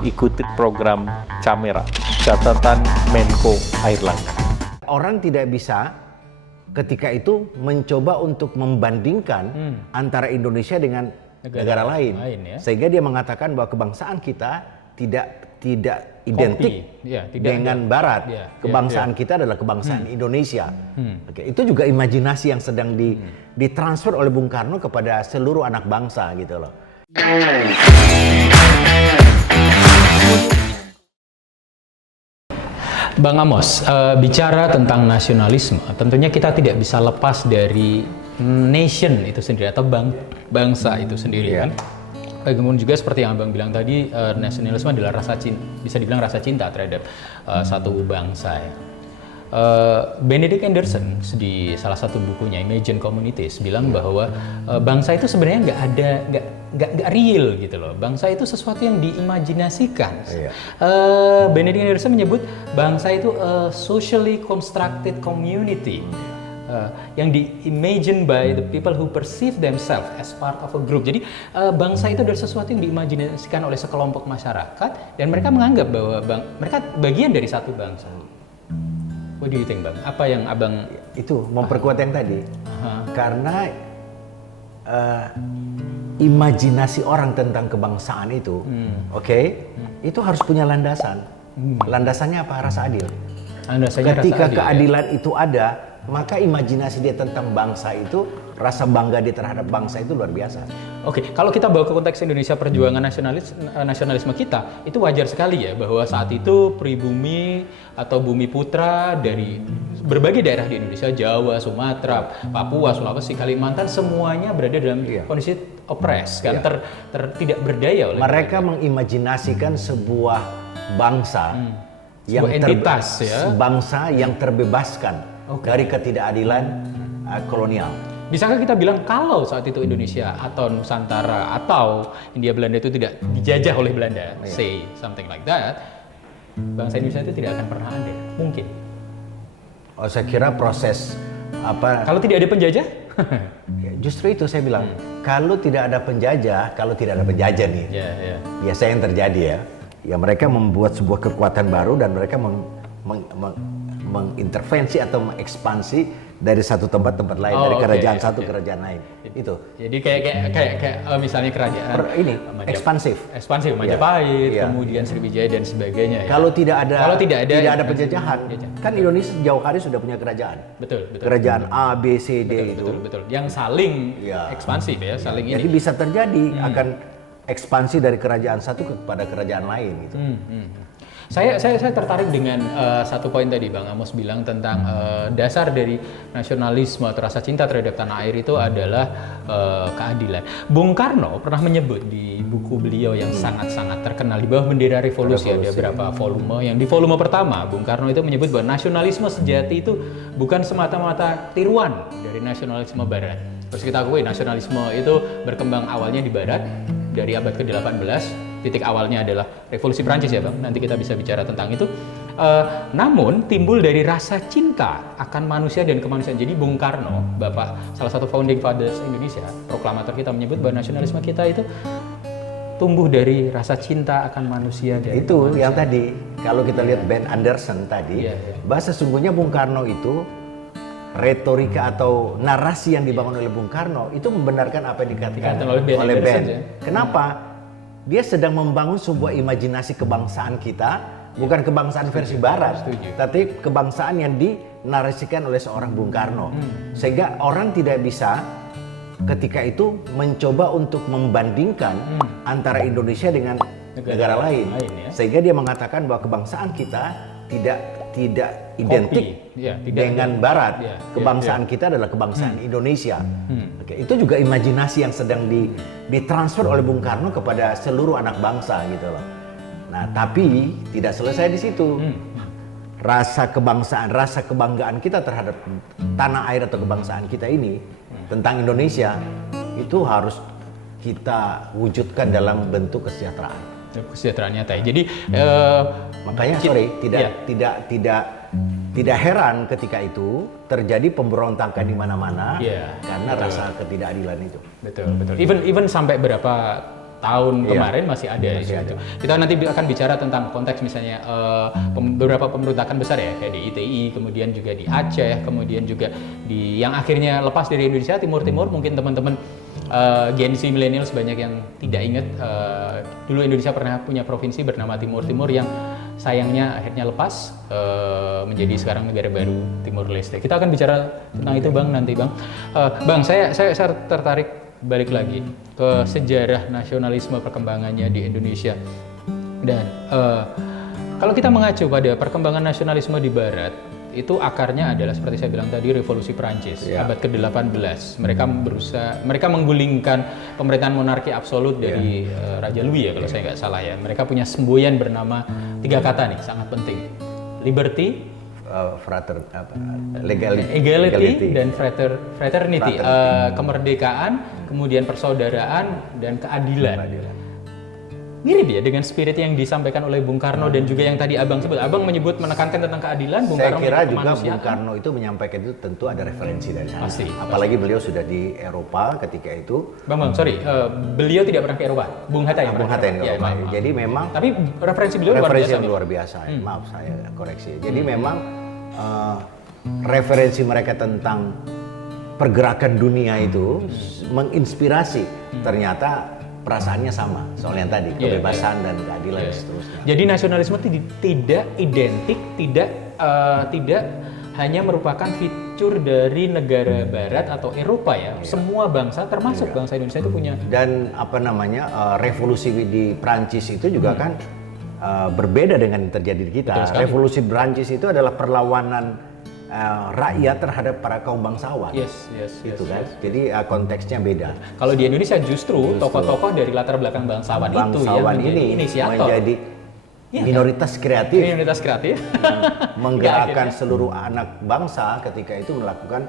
ikuti program Camera, catatan Menko Airlangga. Orang tidak bisa ketika itu mencoba untuk membandingkan antara Indonesia dengan negara lain. Ya. Sehingga dia mengatakan bahwa kebangsaan kita tidak identik dengan Barat. Kebangsaan kita adalah kebangsaan Indonesia. Oke, itu juga imajinasi yang sedang ditransfer oleh Bung Karno kepada seluruh anak bangsa gitu loh. Bang Amos, bicara tentang nasionalisme, tentunya kita tidak bisa lepas dari nation itu sendiri atau bangsa itu sendiri kan. Bagaimanapun juga seperti yang Abang bilang tadi, nasionalisme adalah bisa dibilang rasa cinta terhadap satu bangsa ya. Benedict Anderson di salah satu bukunya Imagine Communities bilang bahwa bangsa itu sebenarnya nggak real gitu loh. Bangsa itu sesuatu yang diimajinasikan. Benedict Anderson menyebut bangsa itu a socially constructed community yang di-imagine by the people who perceive themselves as part of a group. Jadi bangsa itu adalah sesuatu yang diimajinasikan oleh sekelompok masyarakat dan mereka menganggap bahwa mereka bagian dari satu bangsa. What do you think, Bang? Apa yang Abang itu memperkuat yang tadi? Karena imajinasi orang tentang kebangsaan itu, itu harus punya landasan. Landasannya apa? Rasa adil. Ketika keadilan itu ada, maka imajinasi dia tentang bangsa itu, rasa bangga dia terhadap bangsa itu luar biasa. Oke, kalau kita bawa ke konteks Indonesia perjuangan nasionalisme kita, itu wajar sekali ya bahwa saat itu pribumi atau bumi putra dari berbagai daerah di Indonesia, Jawa, Sumatera, Papua, Sulawesi, Kalimantan, semuanya berada dalam kondisi opres, kan tidak berdaya oleh mereka mengimajinasikan sebuah bangsa yang entitas bangsa yang terbebaskan dari ketidakadilan kolonial. Bisakah kita bilang kalau saat itu Indonesia atau Nusantara atau Hindia Belanda itu tidak dijajah oleh Belanda, say something like that, bangsa Indonesia itu tidak akan pernah ada? Mungkin. Oh, saya kira proses apa? Kalau tidak ada penjajah? Justru itu saya bilang, kalau tidak ada penjajah nih, biasa yang terjadi ya mereka membuat sebuah kekuatan baru dan mereka mengintervensi atau mengekspansi dari satu tempat lain, dari kerajaan satu kerajaan lain. Itu. Jadi kayak misalnya kerajaan ekspansif Majapahit, kemudian Sriwijaya dan sebagainya. Kalau tidak ada penjajahan, kan Indonesia jauh hari sudah punya kerajaan. Betul. Kerajaan A, B, C, D itu. Betul. Yang saling ekspansif saling ini. Jadi bisa terjadi akan ekspansi dari kerajaan satu kepada kerajaan lain gitu. Saya tertarik dengan satu poin tadi Bang Amos bilang tentang dasar dari nasionalisme atau rasa cinta terhadap tanah air itu adalah keadilan. Bung Karno pernah menyebut di buku beliau yang sangat-sangat terkenal di bawah bendera revolusi, ada beberapa volume. Yang di volume pertama Bung Karno itu menyebut bahwa nasionalisme sejati itu bukan semata-mata tiruan dari nasionalisme Barat. Terus kita akui nasionalisme itu berkembang awalnya di Barat dari abad ke-18. Titik awalnya adalah revolusi Prancis ya Bang, nanti kita bisa bicara tentang itu. Namun timbul dari rasa cinta akan manusia dan kemanusiaan. Jadi Bung Karno, salah satu founding fathers Indonesia, proklamator kita menyebut bahwa nasionalisme kita itu tumbuh dari rasa cinta akan manusia dan itu kemanusiaan. Yang tadi, kalau kita lihat Ben Anderson tadi, bahwa sesungguhnya Bung Karno itu retorika atau narasi yang dibangun oleh Bung Karno itu membenarkan apa yang dikatakan oleh Ben. Kenapa? Dia sedang membangun sebuah imajinasi kebangsaan kita, bukan kebangsaan versi Barat, tapi kebangsaan yang dinarasikan oleh seorang Bung Karno. Sehingga orang tidak bisa ketika itu mencoba untuk membandingkan antara Indonesia dengan negara lain. Sehingga dia mengatakan bahwa kebangsaan kita tidak identik dengan Barat. Kebangsaan kita adalah kebangsaan Indonesia. Itu juga imajinasi yang sedang ditransfer oleh Bung Karno kepada seluruh anak bangsa gitu loh. Nah, tapi tidak selesai di situ. Rasa kebangsaan, rasa kebanggaan kita terhadap tanah air atau kebangsaan kita ini tentang Indonesia itu harus kita wujudkan dalam bentuk kesejahteraan. Kesejahteraan nyata. Jadi makanya tidak heran ketika itu terjadi pemberontakan di mana-mana karena rasa ketidakadilan itu. Betul. Even sampai berapa tahun kemarin masih ada di situ. Kita nanti akan bicara tentang konteks misalnya beberapa pemberontakan besar ya, kayak di ITI, kemudian juga di Aceh, kemudian juga di yang akhirnya lepas dari Indonesia, Timur Timur. Mungkin teman-teman Gen Z millennials banyak yang tidak ingat dulu Indonesia pernah punya provinsi bernama Timur Timur yang sayangnya akhirnya lepas menjadi sekarang negara baru Timur Leste. Kita akan bicara tentang itu Bang nanti Bang. Bang, saya tertarik balik lagi ke sejarah nasionalisme perkembangannya di Indonesia. Dan kalau kita mengacu pada perkembangan nasionalisme di Barat, itu akarnya adalah seperti saya bilang tadi revolusi Prancis abad ke-18. Mereka menggulingkan pemerintahan monarki absolut dari Raja Louis ya kalau saya nggak salah ya. Mereka punya semboyan bernama 3 kata nih sangat penting. Liberty, equality dan fraternity. Kemerdekaan, kemudian persaudaraan dan keadilan. Mirip ya dengan spirit yang disampaikan oleh Bung Karno dan juga yang tadi Abang sebut. Abang menyebut menekankan tentang keadilan, Bung Karno saya kira juga Bung Karno itu menyampaikan itu tentu ada referensi dari sana. Apalagi beliau sudah di Eropa ketika itu. Bang, beliau tidak pernah ke Eropa. Bung Hatta yang Bung Hatta yang ya, Eropa. Jadi memang tapi referensi beliau luar biasa. Maaf saya koreksi. Jadi memang referensi mereka tentang pergerakan dunia itu menginspirasi. Ternyata perasaannya sama soal yang tadi, kebebasan dan keadilan dan seterusnya. Jadi nasionalisme tidak identik, tidak hanya merupakan fitur dari negara Barat atau Eropa ya. Semua bangsa termasuk bangsa Indonesia itu punya. Dan revolusi di Prancis itu juga kan berbeda dengan yang terjadi di kita. Revolusi Prancis itu adalah perlawanan rakyat terhadap para kaum bangsawan. Itu kan. Jadi konteksnya beda. Kalau di Indonesia justru tokoh-tokoh dari latar belakang bangsawan itu yang menjadi inisiator. Menjadi minoritas kreatif. Menggerakkan seluruh anak bangsa ketika itu melakukan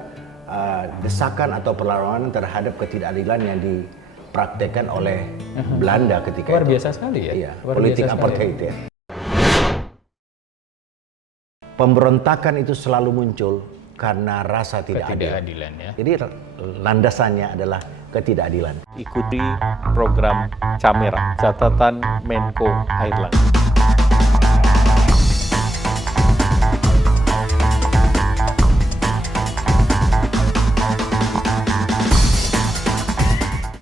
desakan atau perlawanan terhadap ketidakadilan yang dipraktekkan oleh Belanda ketika Luar biasa sekali ya. Politik apartheid ya. Pemberontakan itu selalu muncul karena rasa tidak adil. Ya. Jadi landasannya adalah ketidakadilan. Ikuti program Camera, catatan Menko Airlangga.